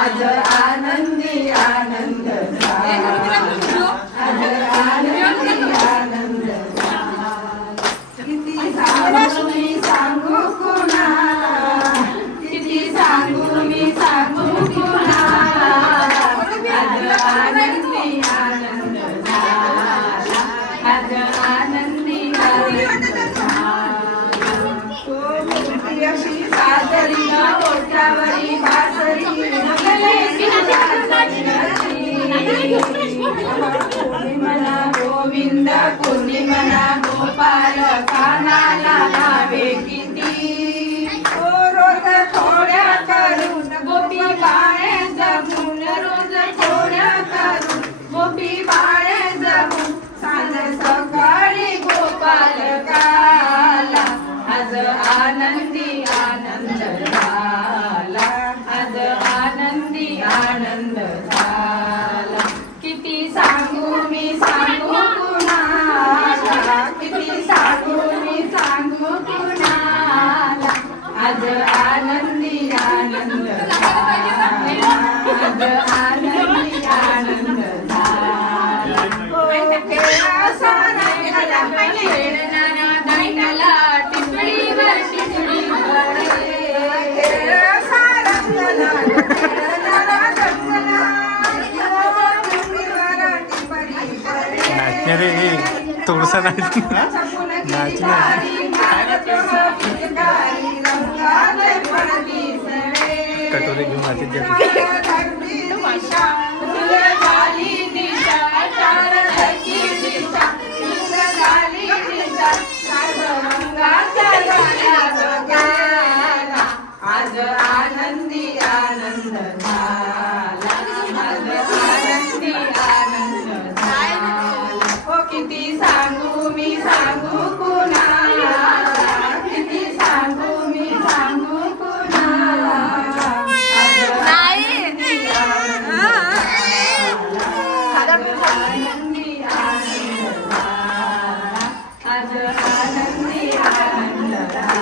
आज आनंदी आनंद झाला, आज आनंदी आनंद झाला. किती सांगू मी सांगू कुणाला, किती सांगू मी सांगू कुणाला, आज आनंदी आनंद झाला, आज आनंदी आनंद झाला. अशी साजरी ओठावरी बासरी पूर्णिमना गोविंद पूर्णिमना गोपाल कानाला लावे किती. रोज थोड्या करून गोपी बाळे जगून, रोज थोड्या करून गोपी बाळे जगून, सांज सकाळी गोपाल काला, आज आनंदी आनंद झाला, आज आनंदी आनंद झाला. किती सांगू मी सांगू कुणाला, किती सांगू मी सांगू कुणाला, आज आनंदी आनंद झाला, आज आनंदी आनंद झाला. केळा सारा खेळणारा दैनाला टिपडीवर टिपडी पडे, केळा सारा खेळणारा दैनाला टिपडीवर टिपडी पडे. नाचणे रे थोडसा नाचणे कटोरे घेऊन नाचत जाते. आज आनंदी आनंद झाला, आज आनंदी आनंद झाला. हो किती सांगू मी सांगू कुणाला, किती सांगू मी सांगू कुणाला, आज आनंदी आनंद झाला, आज आनंदी आनंद झाला, आज आनंदी आनंद झाला.